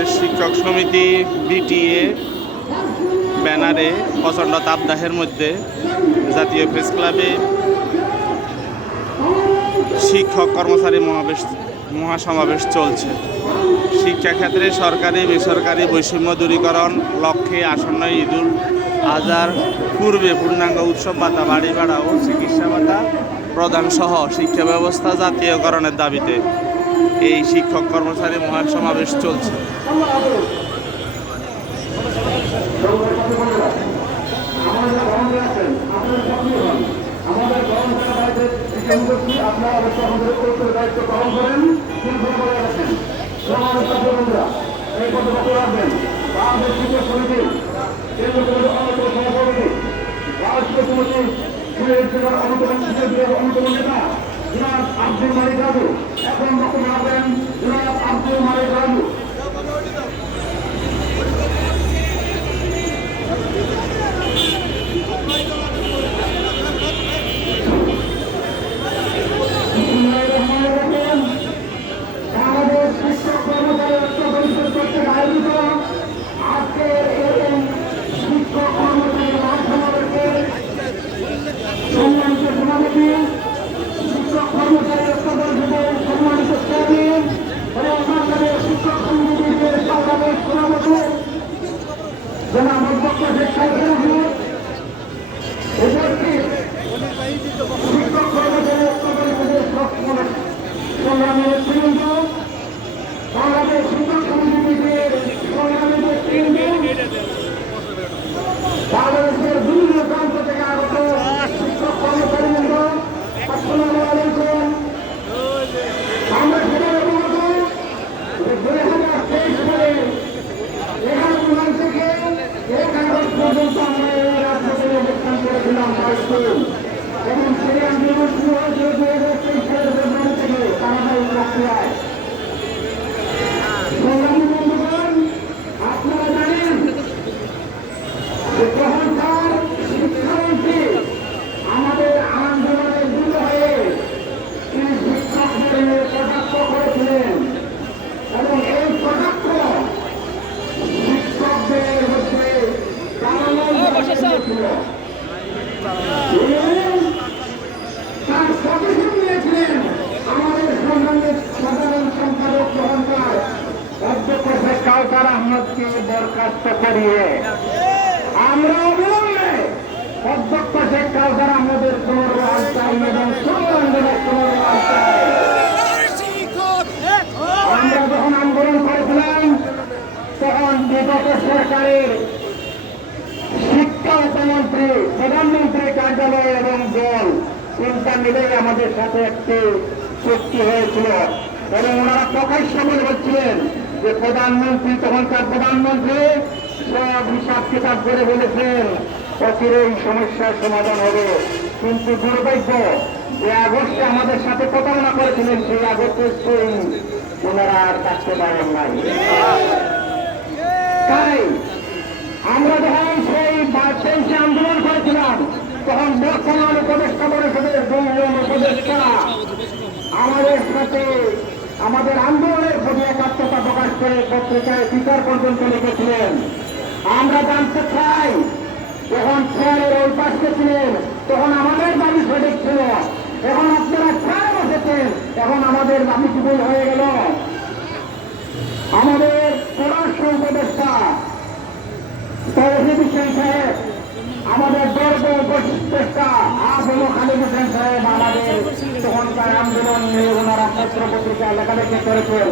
বাংলাদেশ শিক্ষক সমিতি বিটিএ ব্যানারে প্রচণ্ড তাপদাহের মধ্যে জাতীয় প্রেস ক্লাবে শিক্ষক কর্মচারী মহাসমাবেশ চলছে। শিক্ষাক্ষেত্রে সরকারি বেসরকারি বৈষম্য দূরীকরণ লক্ষ্যে আসন্ন ঈদুল আজহার পূর্বে পূর্ণাঙ্গ উৎসব ভাতা, বাড়ি ভাড়া ও চিকিৎসা ভাতা প্রদান সহ শিক্ষা ব্যবস্থা জাতীয়করণের দাবিতে এই শিক্ষক কর্মচারী মহাসমাবেশ চলছে। আপনারা অবশ্যই আমাদের দায়িত্ব পালন করেন, এই কর্তব্য রাখবেন। বাংলাদেশ শিক্ষক সমিতি কেন্দ্রীয় কমিটির অন্যতম সভাপতি, রাষ্ট্রীয় কমিটি অন্যতম নেতা জনাব আব্দুল মালিক রাজু এখন বক্তব্য রাখবেন। জনাব আব্দুল মালিক রাজু। বাংলাদেশের বিভিন্ন প্রান্ত থেকে আগত শিক্ষক কর্মচারীবৃন্দ, আসসালামু আলাইকুম। আমরা সবাই অবগত 2023 সালে 11 জুলাই থেকে 1 আগস্ট পর্যন্ত আমরা এই রাজ্যে অবস্থান করেছিলাম এবং সেই আন্দোলন শুরু হয়েছিল 2023 সালের ফেব্রুয়ারি থেকে ধারাবাহিক প্রক্রিয়ায়। সংগ্রামী বন্ধুগণ, আপনারা জানেন তখনকার শিক্ষামন্ত্রী আমাদের আন্দোলনের দূর হয়ে তিনি শিক্ষকদের কটাক্ষ করেছিলেন এবং এই কটাক্ষ শিক্ষকদের মধ্যে ছিল। তার সদস্য নিয়েছিলেন আমাদের সংগ্রামের সাধারণ সম্পাদক তখনকার অধ্যক্ষ শেখ কাউসার আহমদকে বরখাস্ত করিয়ে আমরা অবিলম্বে অধ্যক্ষ শেখ কাউসার আহমদের পুনর্বহাল চাই এবং আন্দোলনের পুনর্বহাল চাই। আমরা যখন আন্দোলন করেছিলাম তখন বিগত সরকারের শিক্ষা উপমন্ত্রী, প্রধানমন্ত্রী কার্যালয় এবং দল তিনটা মিলেই আমাদের সাথে একটি চুক্তি হয়েছিল এবং ওনারা প্রকাশ্য বলে বলছিলেন যে প্রধানমন্ত্রী, তখনকার প্রধানমন্ত্রী সব হিসাব কিতাব করে বলেছেন অচিরেই সমস্যার সমাধান হবে। কিন্তু দুর্ভাগ্য যে আগস্টে আমাদের সাথে প্রতারণা করেছিলেন, সেই আগস্টের সেই ওনারা আর থাকতে পারেন নাই। তাই আমরা যখন সেই 22 আন্দোলন করেছিলাম তখন বর্তমান উপদেষ্টা পরিষদের 2 জন উপদেষ্টা আমাদের সাথে আমাদের আন্দোলনের প্রতি একাত্মতা প্রকাশ করে পত্রিকায় বিচার পর্যন্ত লিখেছিলেন। আমরা জানতে চাই, যখন চেয়ারের ওই পাশে ছিলেন তখন আমাদের দাবি সঠিক ছিল, এখন আপনারা চেয়ারে বসেছেন, এখন আমাদের দাবি কি ভুল হয়ে গেল? আমাদের পররাষ্ট্র উপদেষ্টা তৌহিদ হোসেন সাহেব, আমাদের দর্গ উপদেষ্টা আবুল খালিদ হোসেন সাহেব আমাদের তখনকার আন্দোলন নিয়ে ওনারা পত্র পত্রিকা লেখালেখি করেছেন।